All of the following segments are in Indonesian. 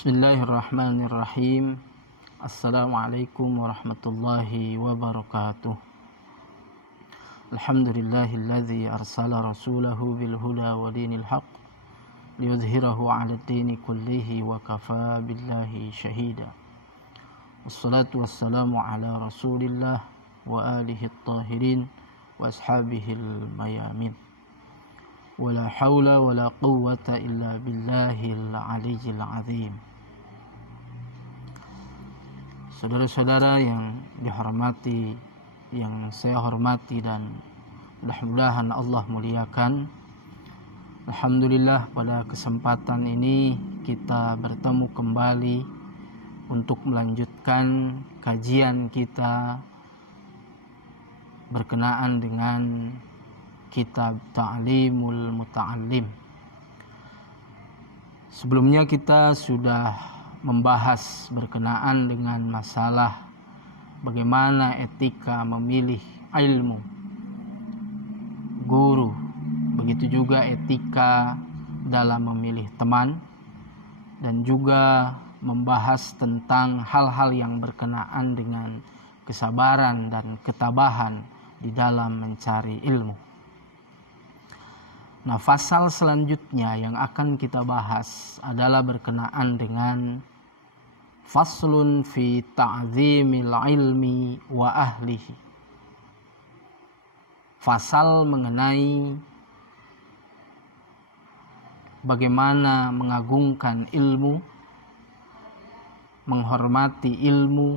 Bismillahirrahmanirrahim. Assalamualaikum warahmatullahi wabarakatuh. Alhamdulillahilladzi arsala rasulahu bil huda wa dinil haq liyudhhirahu 'ala ad-dini kullihi wa kafa billahi shahida. Wassalatu wassalamu ala Rasulillah wa alihi at-tahirin wa ashabihil mayamin. Wala haula wala quwwata illa billahil aliyyil azim. Saudara-saudara yang dihormati, yang saya hormati dan mudah-mudahan Allah muliakan. Alhamdulillah, pada kesempatan ini kita bertemu kembali untuk melanjutkan kajian kita berkenaan dengan kitab Ta'limul Muta'allim. Sebelumnya kita sudah membahas berkenaan dengan masalah bagaimana etika memilih ilmu, guru, begitu juga etika dalam memilih teman, dan juga membahas tentang hal-hal yang berkenaan dengan kesabaran dan ketabahan di dalam mencari ilmu. Nah, pasal selanjutnya yang akan kita bahas adalah berkenaan dengan faslun fi ta'zimil ilmi wa ahlihi. Fasal mengenai bagaimana mengagungkan ilmu, menghormati ilmu,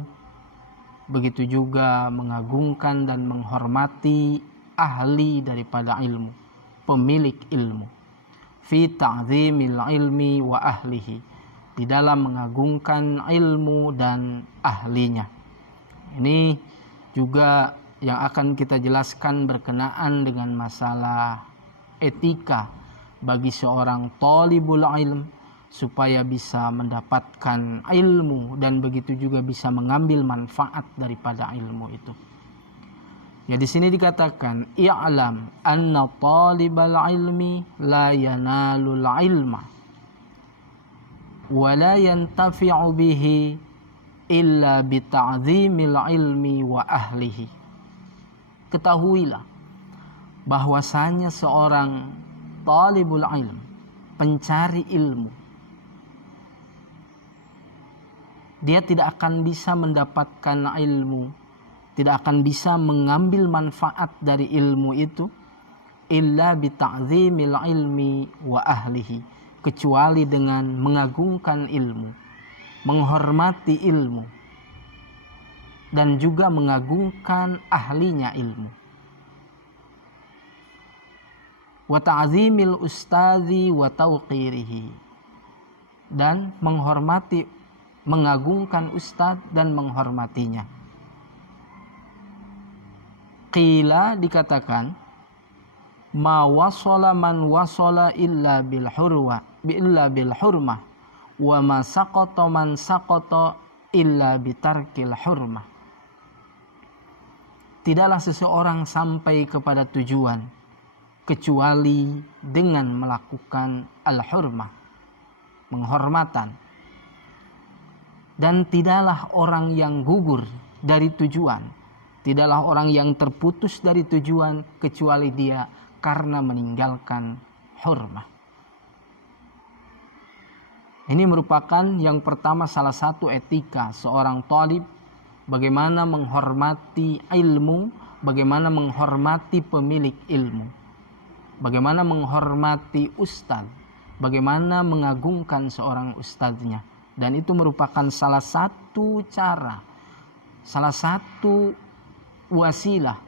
begitu juga mengagungkan dan menghormati ahli daripada ilmu, pemilik ilmu. Fi ta'zimil ilmi wa ahlihi, di dalam mengagungkan ilmu dan ahlinya. Ini juga yang akan kita jelaskan berkenaan dengan masalah etika bagi seorang thalibul ilm supaya bisa mendapatkan ilmu dan begitu juga bisa mengambil manfaat daripada ilmu itu. Ya, di sini dikatakan i'lam anna talibal ilmi la yanalul ilma wa la yantafi'u bihi illa bi ta'zimil ilmi wa ahlihi. Ketahuilah bahwasanya seorang talibul ilm, pencari ilmu, dia tidak akan bisa mendapatkan ilmu, tidak akan bisa mengambil manfaat dari ilmu itu illa bi ta'zimil ilmi wa ahlihi, kecuali dengan mengagungkan ilmu, menghormati ilmu, dan juga mengagungkan ahlinya ilmu. Wa ta'zimil ustadzi wa tauqirihi, dan menghormati, mengagungkan ustadz dan menghormatinya. Qila, dikatakan, ma wasala man wasala illa bil hurmah wa ma saqata man saqata illa bitarkil hurmah. Tidaklah seseorang sampai kepada tujuan kecuali dengan melakukan al-hurmah, penghormatan. Dan tidaklah orang yang gugur dari tujuan, tidaklah orang yang terputus dari tujuan kecuali dia karena meninggalkan hurmah. Ini merupakan yang pertama, salah satu etika seorang thalib, bagaimana menghormati ilmu, bagaimana menghormati pemilik ilmu, bagaimana menghormati ustadz, bagaimana mengagungkan seorang ustadznya. Dan itu merupakan salah satu cara, salah satu wasilah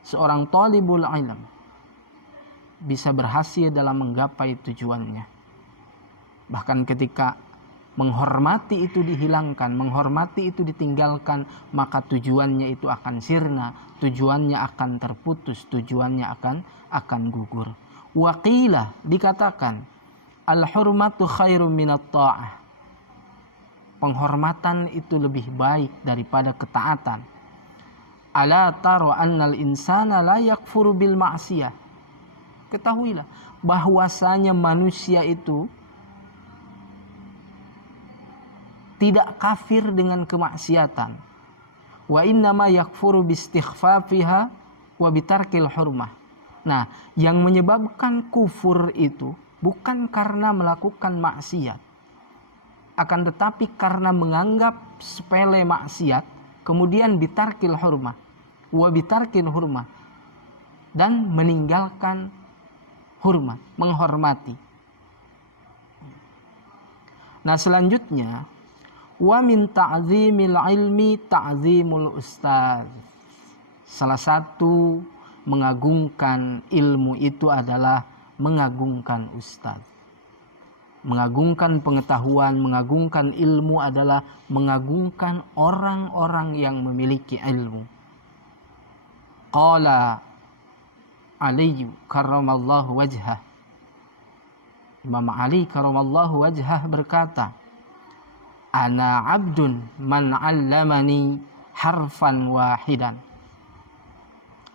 seorang thalibul ilm bisa berhasil dalam menggapai tujuannya. Bahkan ketika menghormati itu dihilangkan, menghormati itu ditinggalkan, maka tujuannya itu akan sirna, tujuannya akan terputus, tujuannya akan gugur. Waqila, dikatakan, al-hurmatu khairum minat ta'ah, penghormatan itu lebih baik daripada ketaatan. Ala taro annal insana la yakfuru bil ma'siyah. Ketahuilah bahwasanya manusia itu tidak kafir dengan kemaksiatan. Wa innama yakfuru bistighfafiha wa bitarkil hurmah. Nah, yang menyebabkan kufur itu bukan karena melakukan maksiat, akan tetapi karena menganggap sepele maksiat, kemudian bitarkil hurmah, wa bitarkil hurmah, dan meninggalkan hurmat, menghormati. Nah, selanjutnya, wa min ta'zimil ilmi ta'zimul ustaz. Salah satu mengagungkan ilmu itu adalah mengagungkan ustaz. Mengagungkan pengetahuan, mengagungkan ilmu adalah mengagungkan orang-orang yang memiliki ilmu. Qala Ali karramallahu wajhah. Imam Ali karramallahu wajhah berkata, ana abdun man 'allamani harfan wahidan.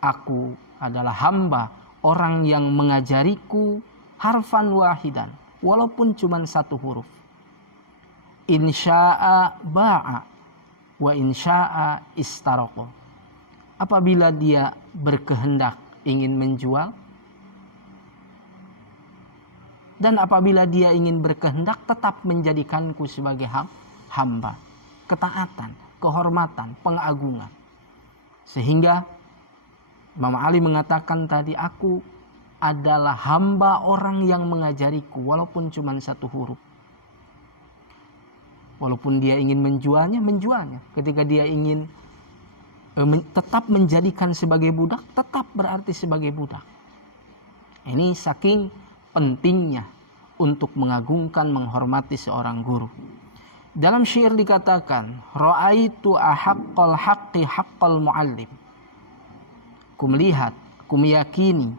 Aku adalah hamba orang yang mengajariku harfan wahidan, walaupun cuma satu huruf. Insya'a ba'a wa insya'a istaraqa. Apabila dia berkehendak ingin menjual, dan apabila dia ingin berkehendak tetap menjadikanku sebagai hamba. Ketaatan, kehormatan, pengagungan. Sehingga Imam Ali mengatakan tadi, aku adalah hamba orang yang mengajariku walaupun cuma satu huruf. Walaupun dia ingin menjualnya, menjualnya. Ketika dia ingin tetap menjadikan sebagai budak, tetap berarti sebagai budak. Ini saking pentingnya untuk mengagungkan, menghormati seorang guru. Dalam syair dikatakan, ra'aitu ahaqqal haqqi haqqal muallim. Ku melihat, ku meyakini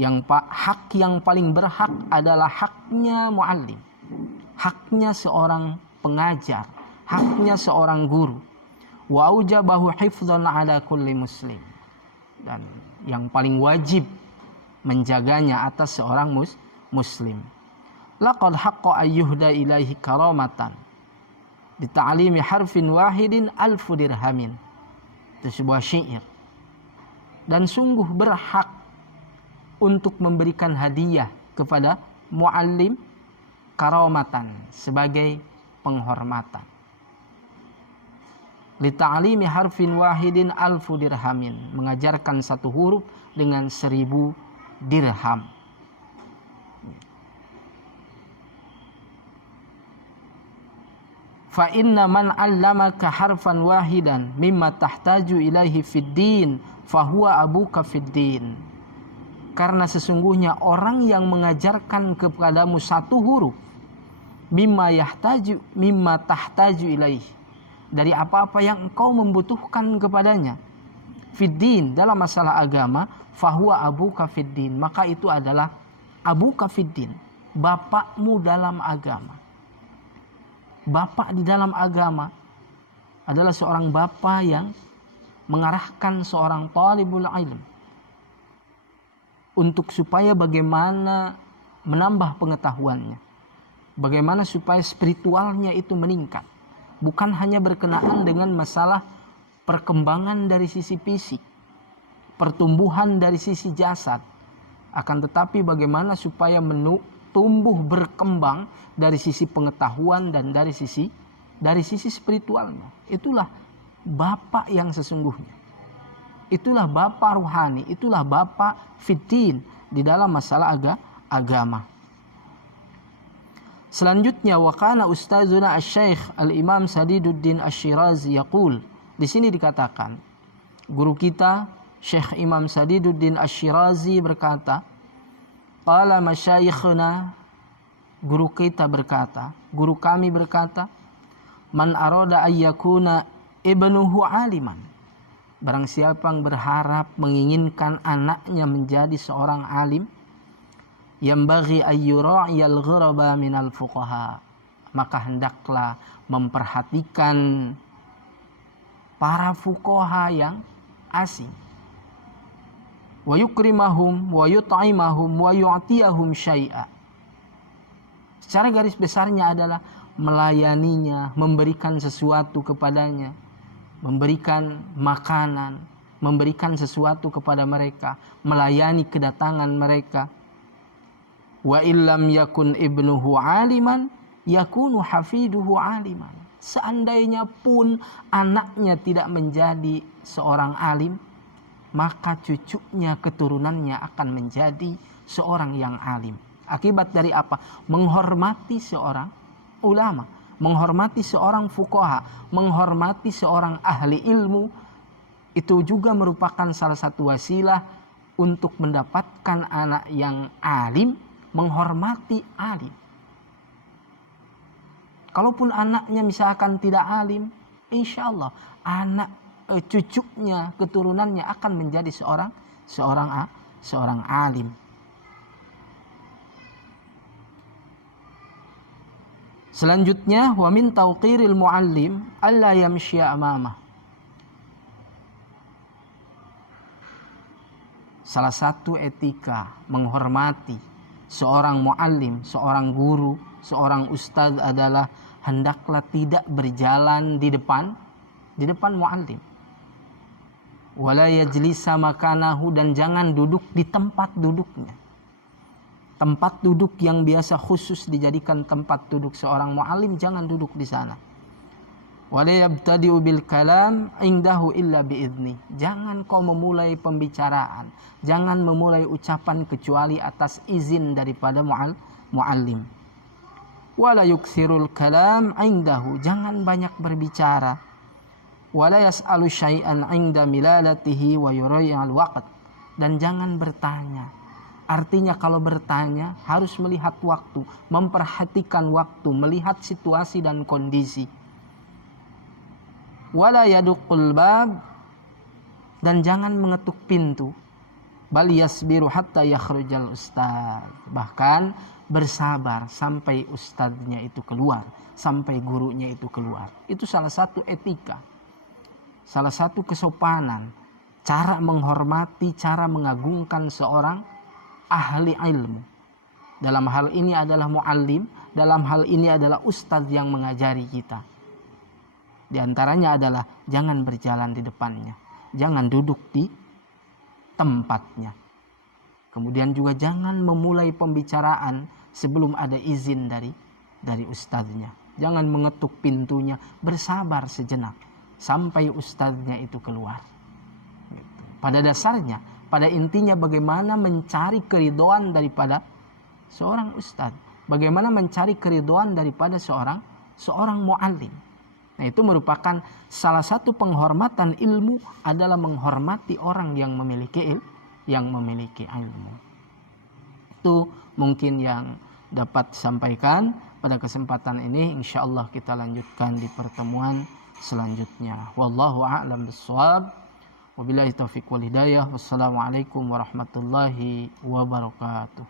hak yang paling berhak adalah haknya muallim, haknya seorang pengajar, haknya seorang guru. Wa aujabahu hifdzan ala kulli muslim, dan yang paling wajib menjaganya atas seorang muslim. Laqad haqqa ayyuhda ilaihi karamatan bi ta'limi harfin wahidin alfu dirhamin. Itu sebuah syair. Dan sungguh berhak untuk memberikan hadiah kepada muallim karamatan sebagai penghormatan. Li ta'limi harfin wahidin alfu dirhamin, mengajarkan satu huruf dengan 1000 dirham. Fa inna man 'allamaka harfan wahidan mimma tahtaju ilaihi fid din fahuwa abuka fid din. Karena sesungguhnya orang yang mengajarkan kepadamu satu huruf mimma tahtaju ilaihi, dari apa-apa yang engkau membutuhkan kepadanya, fid din, dalam masalah agama, fahuwa abuka fid din, maka itu adalah abuka fid din, bapakmu dalam agama. Bapak di dalam agama adalah seorang bapak yang mengarahkan seorang talibul ilm untuk supaya bagaimana menambah pengetahuannya, bagaimana supaya spiritualnya itu meningkat, bukan hanya berkenaan dengan masalah perkembangan dari sisi fisik, pertumbuhan dari sisi jasad, akan tetapi bagaimana supaya tumbuh berkembang dari sisi pengetahuan dan dari sisi spiritualnya. Itulah bapak yang sesungguhnya. Itulah bapak ruhani, itulah bapak fiddin di dalam masalah agama. Selanjutnya, wa kana ustazuna asy-syaikh al-Imam Sadiduddin Asy-Syirazi yaqul. Di sini dikatakan, guru kita Syekh Imam Sadiduddin Asy-Syirazi berkata, qala masyayikhuna, guru kita berkata, guru kami berkata, man arada ayyakuna ibnuhu aliman, barang siapa yang berharap menginginkan anaknya menjadi seorang alim, yambaghi ayyura'iyal ghuraba minal fuqaha, maka hendaklah memperhatikan para fuqaha yang asing, wa yukrimahum wa yut'imahum wa yu'tiyahum syai'a. Secara garis besarnya adalah melayaninya, memberikan sesuatu kepadanya, memberikan makanan, memberikan sesuatu kepada mereka, melayani kedatangan mereka. Wa illam yakun ibnuhu aliman yakunu hafiduhu aliman. Seandainya pun anaknya tidak menjadi seorang alim, maka cucunya, keturunannya akan menjadi seorang yang alim. Akibat dari apa? Menghormati seorang ulama, menghormati seorang fuqaha, menghormati seorang ahli ilmu, itu juga merupakan salah satu wasilah untuk mendapatkan anak yang alim, menghormati alim. Kalaupun anaknya misalkan tidak alim, insya Allah cucunya, keturunannya akan menjadi seorang alim. Selanjutnya, wa min tauqiril muallim alla yamshiya amamah. Salah satu etika menghormati seorang muallim, seorang guru, seorang ustadz adalah hendaklah tidak berjalan di depan muallim. Wala yajlisa makanahu, dan jangan duduk di tempat duduknya. Tempat duduk yang biasa khusus dijadikan tempat duduk seorang muallim, jangan duduk di sana. Wala yabtadi'u bil kalam indahu illa biidzni. Jangan kau memulai pembicaraan, jangan memulai ucapan kecuali atas izin daripada muallim. Wala yukthirul kalam indahu, jangan banyak berbicara. Wala yas'alu syai'an 'inda milalatihi wa yuray'al waqt, dan jangan bertanya. Artinya kalau bertanya harus melihat waktu, memperhatikan waktu, melihat situasi dan kondisi. Wala yaduqul bab, dan jangan mengetuk pintu. Bal yasbiru hatta yakhrujal ustaz, bahkan bersabar sampai ustadznya itu keluar, sampai gurunya itu keluar. Itu salah satu etika, salah satu kesopanan, cara menghormati, cara mengagungkan seorang ahli ilmu. Dalam hal ini adalah muallim, dalam hal ini adalah ustadz yang mengajari kita. Di antaranya adalah jangan berjalan di depannya, jangan duduk di tempatnya. Kemudian juga jangan memulai pembicaraan sebelum ada izin dari ustadznya. Jangan mengetuk pintunya, bersabar sejenak sampai ustadznya itu keluar. Pada dasarnya, pada intinya bagaimana mencari keridhaan daripada seorang ustadz, bagaimana mencari keridhaan daripada seorang muallim. Nah, itu merupakan salah satu penghormatan ilmu adalah menghormati orang yang memiliki ilmu. Itu mungkin yang dapat disampaikan pada kesempatan ini. Insyaallah kita lanjutkan di pertemuan selanjutnya. Wallahu a'lam bishawab. Wabillahi taufiq wal hidayah. Wassalamualaikum warahmatullahi wabarakatuh.